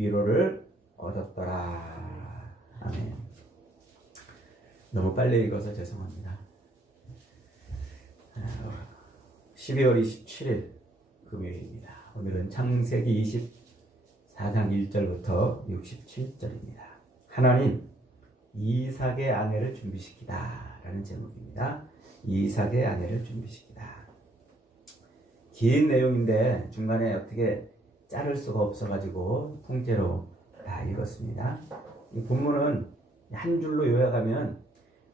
위로를 얻었더라. 아멘. 너무 빨리 읽어서 죄송합니다. 12월 27일 금요일입니다. 오늘은 창세기 24장 1절부터 67절입니다. 하나님, 이삭의 아내를 준비시키다 라는 제목입니다. 이삭의 아내를 준비시키다. 긴 내용인데 중간에 어떻게 자를 수가 없어가지고 통째로 다 읽었습니다. 이 본문은 한 줄로 요약하면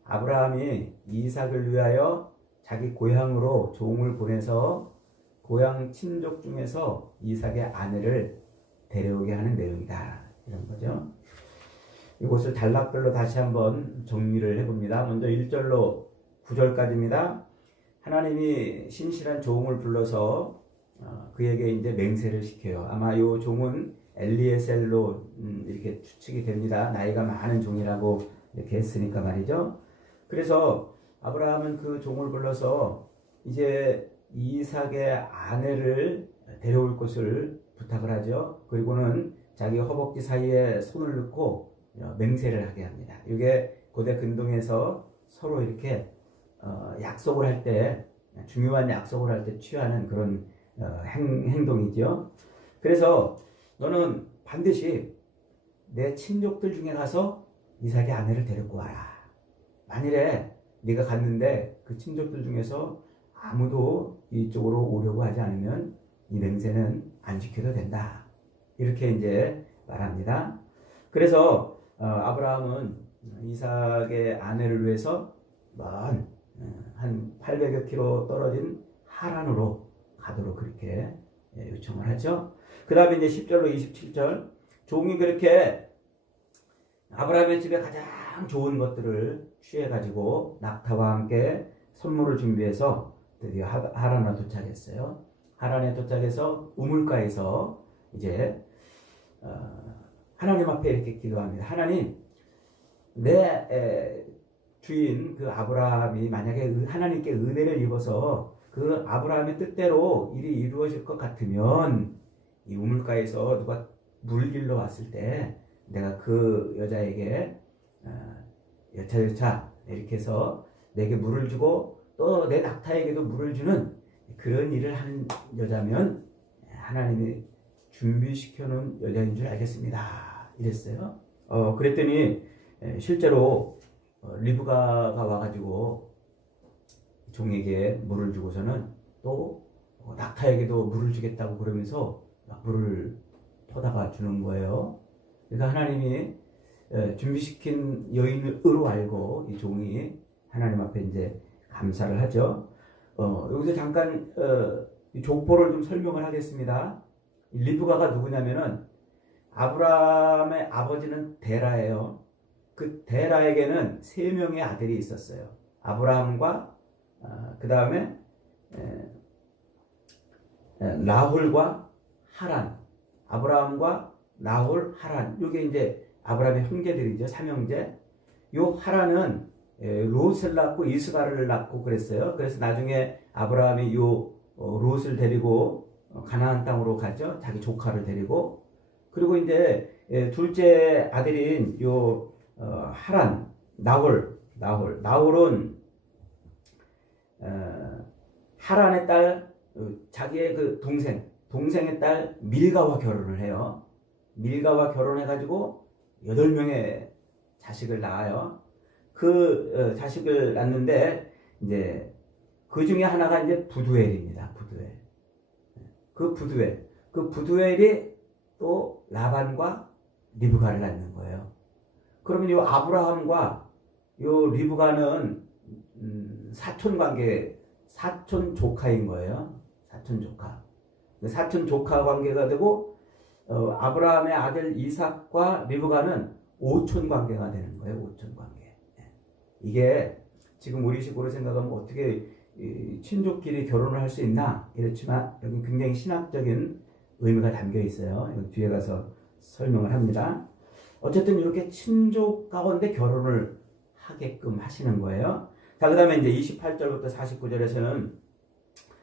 아브라함이 이삭을 위하여 자기 고향으로 종을 보내서 고향 친족 중에서 이삭의 아내를 데려오게 하는 내용이다, 이런 거죠. 이것을 단락별로 다시 한번 정리를 해봅니다. 먼저 1절로 9절까지입니다. 하나님이 신실한 종을 불러서 그에게 이제 맹세를 시켜요. 아마 이 종은 엘리에셀로 이렇게 추측이 됩니다. 나이가 많은 종이라고 이렇게 했으니까 말이죠. 그래서 아브라함은 그 종을 불러서 이제 이삭의 아내를 데려올 것을 부탁을 하죠. 그리고는 자기 허벅지 사이에 손을 넣고 맹세를 하게 합니다. 이게 고대 근동에서 서로 이렇게 약속을 할 때, 중요한 약속을 할 때 취하는 그런 행동이죠. 그래서 너는 반드시 내 친족들 중에 가서 이삭의 아내를 데리고 와라. 만일에 네가 갔는데 그 친족들 중에서 아무도 이쪽으로 오려고 하지 않으면 이 맹세는 안 지켜도 된다. 이렇게 이제 말합니다. 그래서 아브라함은 이삭의 아내를 위해서 먼 한 800여 킬로 떨어진 하란으로 가도록 그렇게 요청을 하죠. 그 다음에 이제 10절로 27절, 종이 그렇게 아브라함의 집에 가장 좋은 것들을 취해가지고 낙타와 함께 선물을 준비해서 드디어 하란에 도착했어요. 하란에 도착해서 우물가에서 이제 하나님 앞에 이렇게 기도합니다. 하나님, 내 주인 그 아브라함이 만약에 하나님께 은혜를 입어서 그 아브라함의 뜻대로 일이 이루어질 것 같으면 이 우물가에서 누가 물 길러 왔을 때 내가 그 여자에게 여차여차 이렇게 해서 내게 물을 주고 또 내 낙타에게도 물을 주는 그런 일을 하는 여자면 하나님이 준비시켜 놓은 여자인 줄 알겠습니다. 이랬어요. 그랬더니 실제로 리브가가 와가지고 종에게 물을 주고서는 또 낙타에게도 물을 주겠다고 그러면서 물을 퍼다가 주는 거예요. 그러니까 하나님이 준비시킨 여인으로 알고 이 종이 하나님 앞에 이제 감사를 하죠. 여기서 잠깐 족보를 좀 설명을 하겠습니다. 리브가가 누구냐면은 아브라함의 아버지는 데라예요. 그 데라에게는 3명의 아들이 있었어요. 아브라함과 그 다음에 라홀과 하란. 아브라함과 라홀, 하란. 이게 이제 아브라함의 형제들이죠. 삼형제. 요 하란은 롯을 낳고 이스가를 낳고 그랬어요. 그래서 나중에 아브라함이 요 롯을 데리고 가나안 땅으로 갔죠. 자기 조카를 데리고. 그리고 이제 둘째 아들인 요 하란, 나홀은 하란의 딸, 자기의 그 동생의 딸 밀가와 결혼을 해요. 밀가와 결혼해가지고 8명의 자식을 낳아요. 그 자식을 낳는데 이제 그 중에 하나가 이제 부두엘입니다. 그 부두엘이 또 라반과 리브가를 낳는 거예요. 그러면 이 아브라함과 이 리브가는 사촌 관계, 사촌 조카인 거예요. 사촌 조카 관계가 되고 아브라함의 아들 이삭과 리브가는 오촌 관계가 되는 거예요. 오촌 관계. 이게 지금 우리식으로 생각하면 어떻게 친족끼리 결혼을 할 수 있나 이렇지만 여기 굉장히 신학적인 의미가 담겨 있어요. 이건 뒤에 가서 설명을 합니다. 어쨌든 이렇게 친족 가운데 결혼을 하게끔 하시는 거예요. 자, 그 다음에 이제 28절부터 49절에서는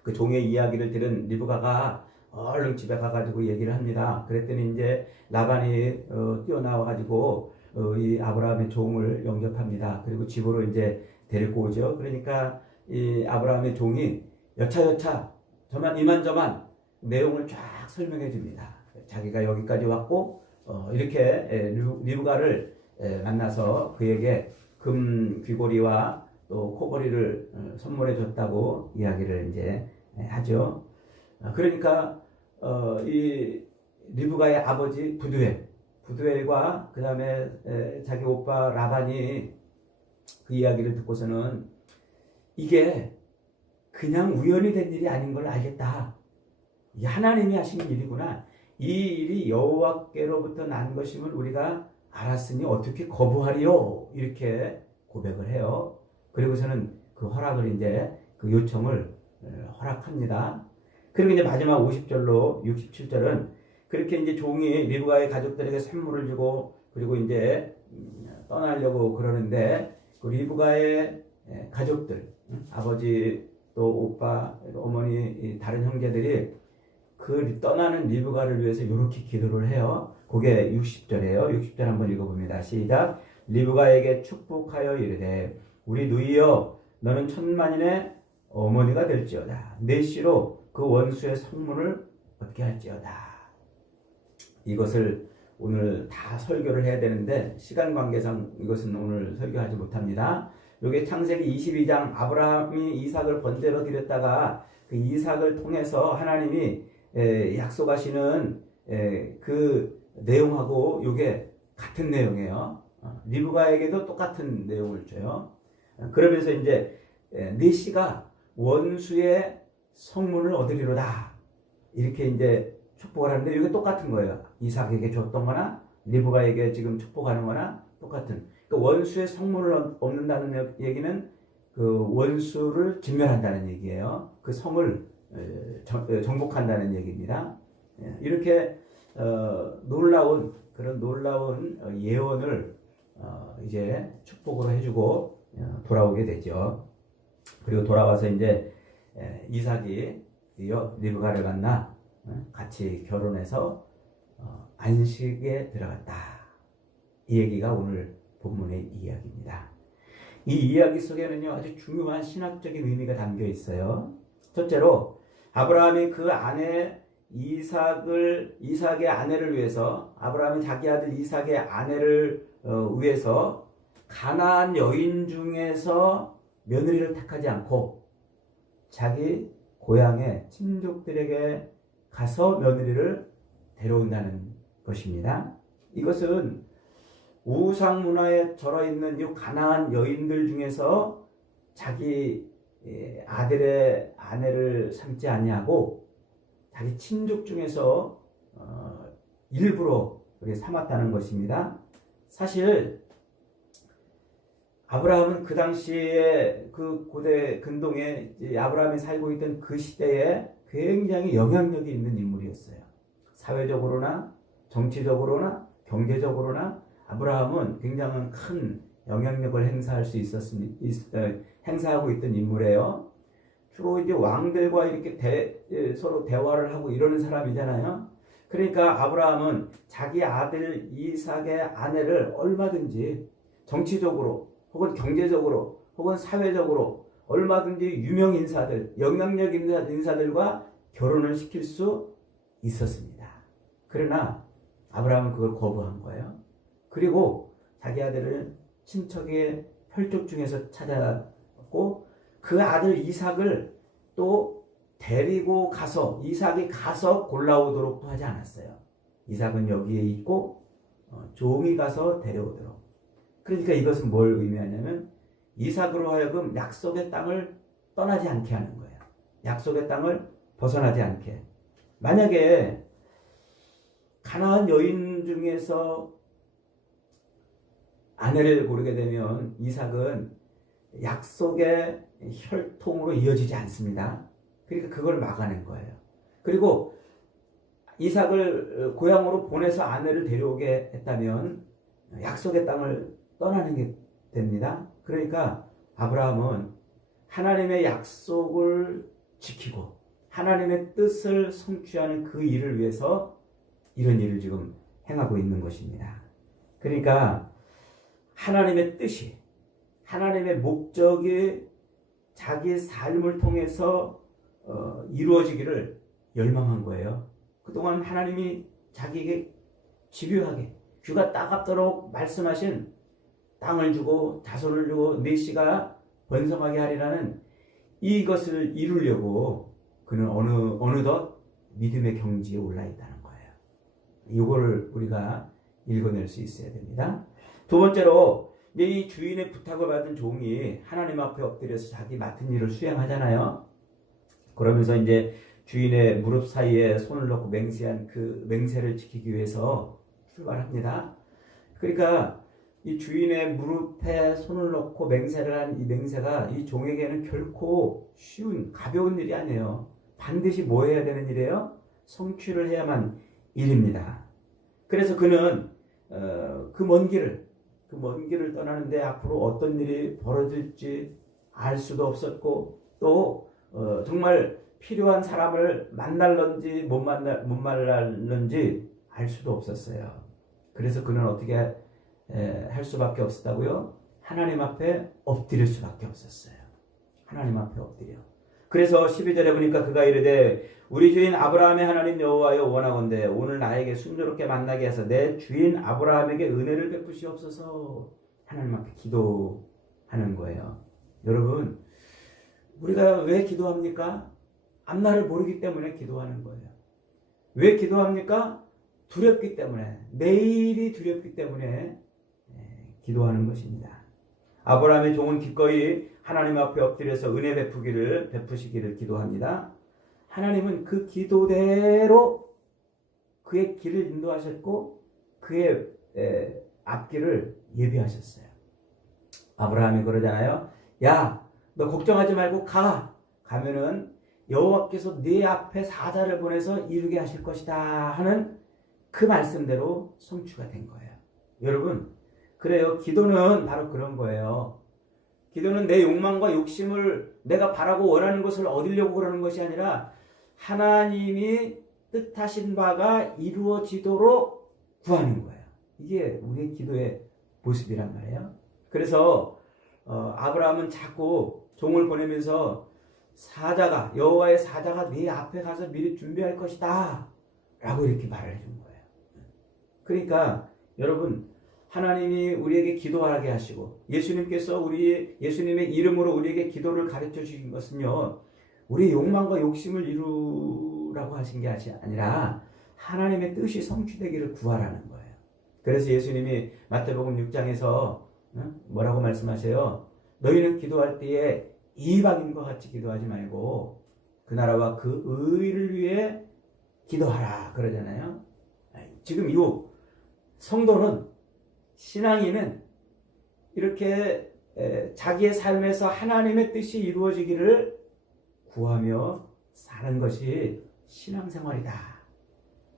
그 종의 이야기를 들은 리브가가 얼른 집에 가가지고 얘기를 합니다. 그랬더니 이제 라반이 뛰어나와가지고 이 아브라함의 종을 영접합니다. 그리고 집으로 이제 데리고 오죠. 그러니까 이 아브라함의 종이 여차여차 저만 이만저만 내용을 쫙 설명해 줍니다. 자기가 여기까지 왔고 이렇게 리브가를 만나서 그에게 금 귀고리와 또 코걸이를 선물해 줬다고 이야기를 이제 하죠. 그러니까 이 리브가의 아버지 부두엘과 그 다음에 자기 오빠 라반이 그 이야기를 듣고서는 이게 그냥 우연히 된 일이 아닌 걸 알겠다. 이 하나님이 하신 일이구나. 이 일이 여호와께로부터 난 것임을 우리가 알았으니 어떻게 거부하리요? 이렇게 고백을 해요. 그리고서는 그 허락을 이제 그 요청을 허락합니다. 그리고 이제 마지막 50절로 67절은 그렇게 이제 종이 리브가의 가족들에게 선물을 주고 그리고 이제 떠나려고 그러는데 그 리브가의 가족들, 아버지 또 오빠, 어머니, 다른 형제들이 그 떠나는 리브가를 위해서 이렇게 기도를 해요. 그게 60절이에요. 60절 한번 읽어봅니다. 시작. 리브가에게 축복하여 이르되 우리 누이여 너는 천만인의 어머니가 될지어다. 내 씨로 그 원수의 성문을 얻게 할지어다. 이것을 오늘 다 설교를 해야 되는데 시간 관계상 이것은 오늘 설교하지 못합니다. 이게 창세기 22장 아브라함이 이삭을 번제로 드렸다가 그 이삭을 통해서 하나님이 약속하시는 그 내용하고 이게 같은 내용이에요. 리브가에게도 똑같은 내용을 줘요. 그러면서 이제 네 씨가 원수의 성문을 얻으리로다. 이렇게 이제 축복을 하는데 이게 똑같은 거예요. 이삭에게 줬던 거나 리브가에게 지금 축복하는 거나 똑같은. 그 원수의 성문을 얻는다는 얘기는 그 원수를 진멸한다는 얘기예요. 그 성을 정복한다는 얘기입니다. 이렇게 놀라운 그런 놀라운 예언을 이제 축복으로 해주고 돌아오게 되죠. 그리고 돌아와서 이제 이삭이 리브가를 만나 같이 결혼해서 안식에 들어갔다. 이 얘기가 오늘 본문의 이야기입니다. 이 이야기 속에는요 아주 중요한 신학적인 의미가 담겨 있어요. 첫째로 아브라함이 그 아내 이삭의 아내를 위해서 아브라함이 자기 아들 이삭의 아내를 위해서 가나안 여인 중에서 며느리를 택하지 않고 자기 고향의 친족들에게 가서 며느리를 데려온다는 것입니다. 이것은 우상 문화에 절어 있는 이 가나안 여인들 중에서 자기 아들의 아내를 삼지 아니하고 자기 친족 중에서 일부러 그렇게 삼았다는 것입니다. 사실 아브라함은 그 당시에 그 고대 근동에 아브라함이 살고 있던 그 시대에 굉장히 영향력이 있는 인물이었어요. 사회적으로나 정치적으로나 경제적으로나 아브라함은 굉장히 큰 영향력을 행사하고 있던 인물이에요. 주로 이제 왕들과 이렇게 서로 대화를 하고 이러는 사람이잖아요. 그러니까 아브라함은 자기 아들 이삭의 아내를 얼마든지 정치적으로 혹은 경제적으로 혹은 사회적으로 얼마든지 유명 인사들, 영향력 있는 인사들과 결혼을 시킬 수 있었습니다. 그러나 아브라함은 그걸 거부한 거예요. 그리고 자기 아들을 친척의 혈족 중에서 찾아갔고 그 아들 이삭을 또 데리고 가서 이삭이 가서 골라오도록도 하지 않았어요. 이삭은 여기에 있고 종이 가서 데려오도록. 그러니까 이것은 뭘 의미하냐면 이삭으로 하여금 약속의 땅을 떠나지 않게 하는 거예요. 약속의 땅을 벗어나지 않게. 만약에 가나안 여인 중에서 아내를 고르게 되면 이삭은 약속의 혈통으로 이어지지 않습니다. 그러니까 그걸 막아낸 거예요. 그리고 이삭을 고향으로 보내서 아내를 데려오게 했다면 약속의 땅을 떠나는 게 됩니다. 그러니까 아브라함은 하나님의 약속을 지키고 하나님의 뜻을 성취하는 그 일을 위해서 이런 일을 지금 행하고 있는 것입니다. 그러니까 하나님의 뜻이, 하나님의 목적이 자기의 삶을 통해서 이루어지기를 열망한 거예요. 그동안 하나님이 자기에게 집요하게 귀가 따갑도록 말씀하신 땅을 주고 자손을 주고 네 씨가 번성하게 하리라는 이것을 이루려고 그는 어느덧 믿음의 경지에 올라 있다는 거예요. 이걸 우리가 읽어낼 수 있어야 됩니다. 두 번째로 이 주인의 부탁을 받은 종이 하나님 앞에 엎드려서 자기 맡은 일을 수행하잖아요. 그러면서 이제 주인의 무릎 사이에 손을 넣고 맹세한 그 맹세를 지키기 위해서 출발합니다. 그러니까 이 주인의 무릎에 손을 넣고 맹세를 한 이 맹세가 이 종에게는 결코 쉬운 가벼운 일이 아니에요. 반드시 뭐 해야 되는 일이에요? 성취를 해야만 일입니다. 그래서 그는 그 먼 길을 떠나는데 앞으로 어떤 일이 벌어질지 알 수도 없었고 또 정말 필요한 사람을 만날런지 못 만날런지 알 수도 없었어요. 그래서 그는 어떻게 할 수밖에 없었다고요? 하나님 앞에 엎드릴 수밖에 없었어요. 하나님 앞에 엎드려. 그래서 12절에 보니까 그가 이르되 우리 주인 아브라함의 하나님 여호와여 원하건대 오늘 나에게 순조롭게 만나게 해서 내 주인 아브라함에게 은혜를 베푸시옵소서. 하나님 앞에 기도하는 거예요. 여러분, 우리가 왜 기도합니까? 앞날을 모르기 때문에 기도하는 거예요. 왜 기도합니까? 두렵기 때문에, 내일이 두렵기 때문에 기도하는 것입니다. 아브라함의 종은 기꺼이 하나님 앞에 엎드려서 은혜 베푸시기를 기도합니다. 하나님은 그 기도대로 그의 길을 인도하셨고 그의 앞길을 예비하셨어요. 아브라함이 그러잖아요. 야, 너 걱정하지 말고 가면은 여호와께서 네 앞에 사자를 보내서 이루게 하실 것이다 하는 그 말씀대로 성취가 된 거예요. 여러분, 그래요. 기도는 바로 그런 거예요. 기도는 내 욕망과 욕심을 내가 바라고 원하는 것을 얻으려고 그러는 것이 아니라 하나님이 뜻하신 바가 이루어지도록 구하는 거예요. 이게 우리의 기도의 모습이란 말이에요. 그래서 아브라함은 자꾸 종을 보내면서 여호와의 사자가 네 앞에 가서 미리 준비할 것이다 라고 이렇게 말을 해준 거예요. 그러니까 여러분, 하나님이 우리에게 기도하게 하시고 예수님께서 예수님의 이름으로 우리에게 기도를 가르쳐 주신 것은요, 우리의 욕망과 욕심을 이루라고 하신 게 아니라 하나님의 뜻이 성취되기를 구하라는 거예요. 그래서 예수님이 마태복음 6장에서 뭐라고 말씀하세요? 너희는 기도할 때에 이방인과 같이 기도하지 말고 그 나라와 그 의를 위해 기도하라 그러잖아요. 지금 이 성도는, 신앙인은 이렇게 자기의 삶에서 하나님의 뜻이 이루어지기를 구하며 사는 것이 신앙생활이다.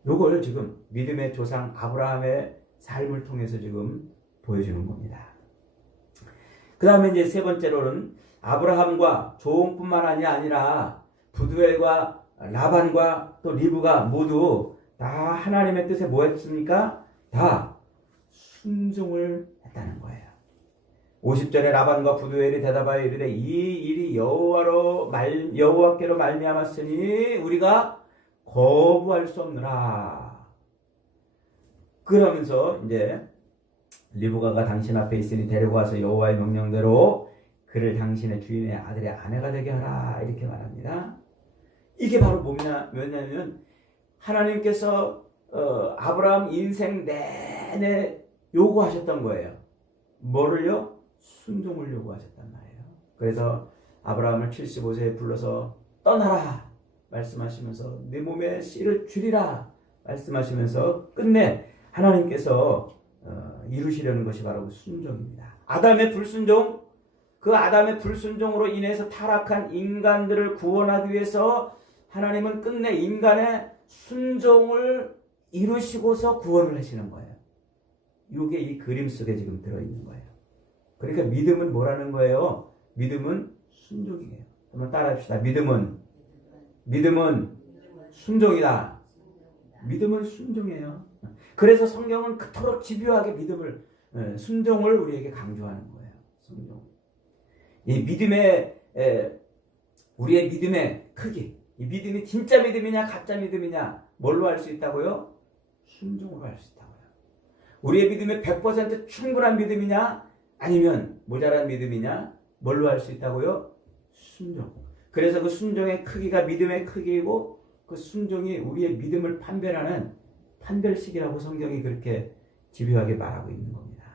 요걸 지금 믿음의 조상 아브라함의 삶을 통해서 지금 보여주는 겁니다. 그 다음에 이제 세 번째로는 아브라함과 종뿐만 아니라 부두엘과 라반과 또 리브가 모두 다 하나님의 뜻에 뭐 했습니까? 다 순종을 했다는 거예요. 50절에 라반과 부두엘이 대답하여 이르되 이 일이 여호와께로 말미암았으니 우리가 거부할 수 없느라. 그러면서 이제 리브가가 당신 앞에 있으니 데리고 와서 여호와의 명령대로 그를 당신의 주인의 아들의 아내가 되게 하라 이렇게 말합니다. 이게 바로 뭐냐면 하나님께서 아브라함 인생 내내 요구하셨던 거예요. 뭐를요? 순종을 요구하셨단 말이에요. 그래서 아브라함을 75세에 불러서 떠나라 말씀하시면서 네 몸에 씨를 줄이라 말씀하시면서 끝내 하나님께서 이루시려는 것이 바로 순종입니다. 아담의 불순종, 그 아담의 불순종으로 인해서 타락한 인간들을 구원하기 위해서 하나님은 끝내 인간의 순종을 이루시고서 구원을 하시는 거예요. 이게 이 그림 속에 지금 들어있는 거예요. 그러니까 믿음은 뭐라는 거예요? 믿음은 순종이에요. 한번 따라합시다. 믿음은 믿음은 순종이다. 믿음은 순종이에요. 그래서 성경은 그토록 집요하게 믿음을 순종을 우리에게 강조하는 거예요. 순종. 이 믿음의 우리의 믿음의 크기, 이 믿음이 진짜 믿음이냐 가짜 믿음이냐 뭘로 알 수 있다고요? 순종으로 알 수 있다고요. 우리의 믿음이 100% 충분한 믿음이냐 아니면 모자란 믿음이냐 뭘로 알 수 있다고요? 순종. 그래서 그 순종의 크기가 믿음의 크기이고 그 순종이 우리의 믿음을 판별하는 판별식이라고 성경이 그렇게 집요하게 말하고 있는 겁니다.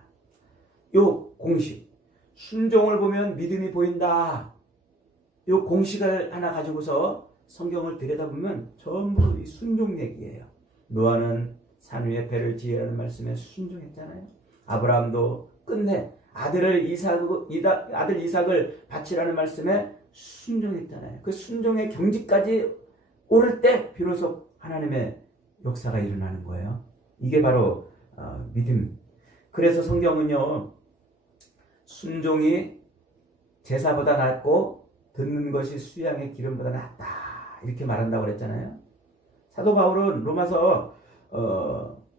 요 공식, 순종을 보면 믿음이 보인다. 요 공식을 하나 가지고서 성경을 들여다보면 전부 이 순종 얘기예요. 노아는 산 위에 배를 지으라는 말씀에 순종했잖아요. 아브라함도 끝내 아들 이삭을 바치라는 말씀에 순종했잖아요. 그 순종의 경지까지 오를 때 비로소 하나님의 역사가 일어나는 거예요. 이게 바로 믿음. 그래서 성경은요, 순종이 제사보다 낫고 듣는 것이 수양의 기름보다 낫다 이렇게 말한다고 그랬잖아요. 사도 바울은 로마서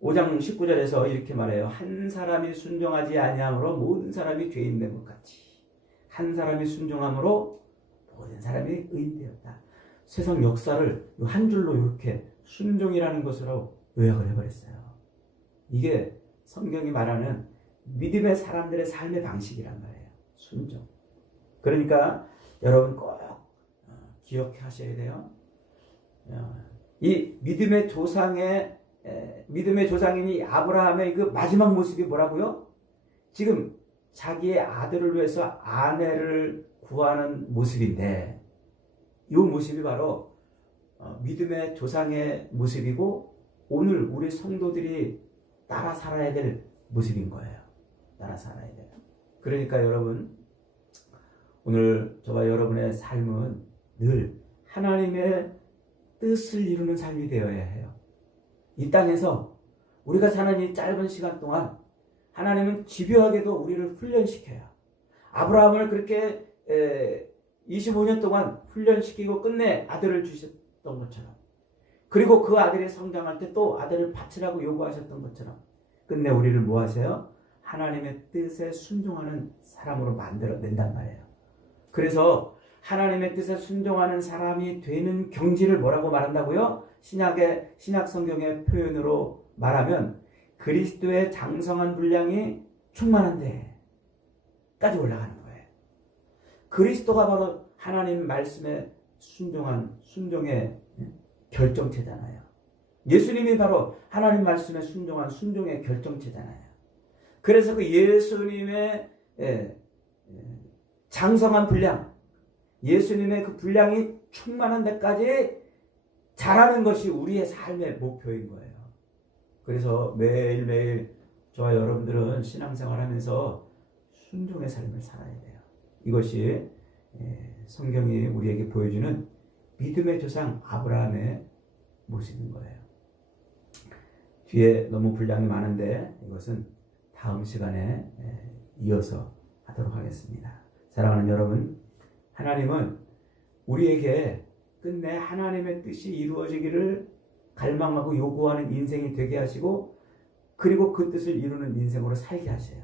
5장 19절에서 이렇게 말해요. 한 사람이 순종하지 아니함으로 모든 사람이 죄인 된 것 같이 한 사람이 순종함으로 모든 사람이 의인 되었다. 세상 역사를 한 줄로 이렇게 순종이라는 것으로 요약을 해버렸어요. 이게 성경이 말하는 믿음의 사람들의 삶의 방식이란 말이에요. 순종. 그러니까 여러분 꼭 기억하셔야 돼요. 이 믿음의 조상인 이 아브라함의 그 마지막 모습이 뭐라고요? 지금 자기의 아들을 위해서 아내를 구하는 모습인데 이 모습이 바로 믿음의 조상의 모습이고 오늘 우리 성도들이 따라 살아야 될 모습인 거예요. 따라 살아야 돼요. 그러니까 여러분 오늘 저와 여러분의 삶은 늘 하나님의 뜻을 이루는 삶이 되어야 해요. 이 땅에서 우리가 사는 이 짧은 시간 동안 하나님은 집요하게도 우리를 훈련시켜요. 아브라함을 그렇게 25년 동안 훈련시키고 끝내 아들을 주셨던 것처럼 그리고 그 아들이 성장할 때 또 아들을 바치라고 요구하셨던 것처럼 끝내 우리를 뭐 하세요? 하나님의 뜻에 순종하는 사람으로 만들어낸단 말이에요. 그래서 하나님의 뜻에 순종하는 사람이 되는 경지를 뭐라고 말한다고요? 신약 성경의 표현으로 말하면 그리스도의 장성한 분량이 충만한 데까지 올라가는 거예요. 그리스도가 바로 하나님 말씀에 순종의 결정체잖아요. 예수님이 바로 하나님 말씀에 순종한 순종의 결정체잖아요. 그래서 그 예수님의 장성한 분량, 예수님의 그 분량이 충만한 데까지 자라는 것이 우리의 삶의 목표인 거예요. 그래서 매일매일 저와 여러분들은 신앙생활하면서 순종의 삶을 살아야 돼요. 이것이 성경이 우리에게 보여주는 믿음의 조상 아브라함의 모습인 거예요. 뒤에 너무 분량이 많은데 이것은 다음 시간에 이어서 하도록 하겠습니다. 사랑하는 여러분, 하나님은 우리에게 끝내 하나님의 뜻이 이루어지기를 갈망하고 요구하는 인생이 되게 하시고 그리고 그 뜻을 이루는 인생으로 살게 하셔요.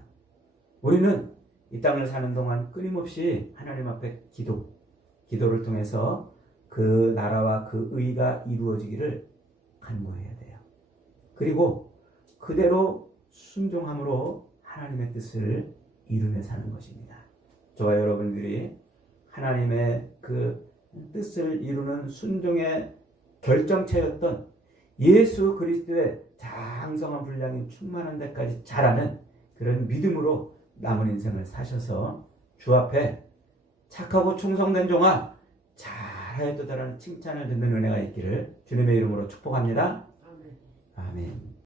우리는 이 땅을 사는 동안 끊임없이 하나님 앞에 기도를 통해서 그 나라와 그 의가 이루어지기를 간구해야 돼요. 그리고 그대로 순종함으로 하나님의 뜻을 이루며 사는 것입니다. 저와 여러분들이 하나님의 그 뜻을 이루는 순종의 결정체였던 예수 그리스도의 장성한 분량이 충만한 데까지 자라는 그런 믿음으로 남은 인생을 사셔서 주 앞에 착하고 충성된 종아 잘하였도다라는 칭찬을 듣는 은혜가 있기를 주님의 이름으로 축복합니다. 아멘.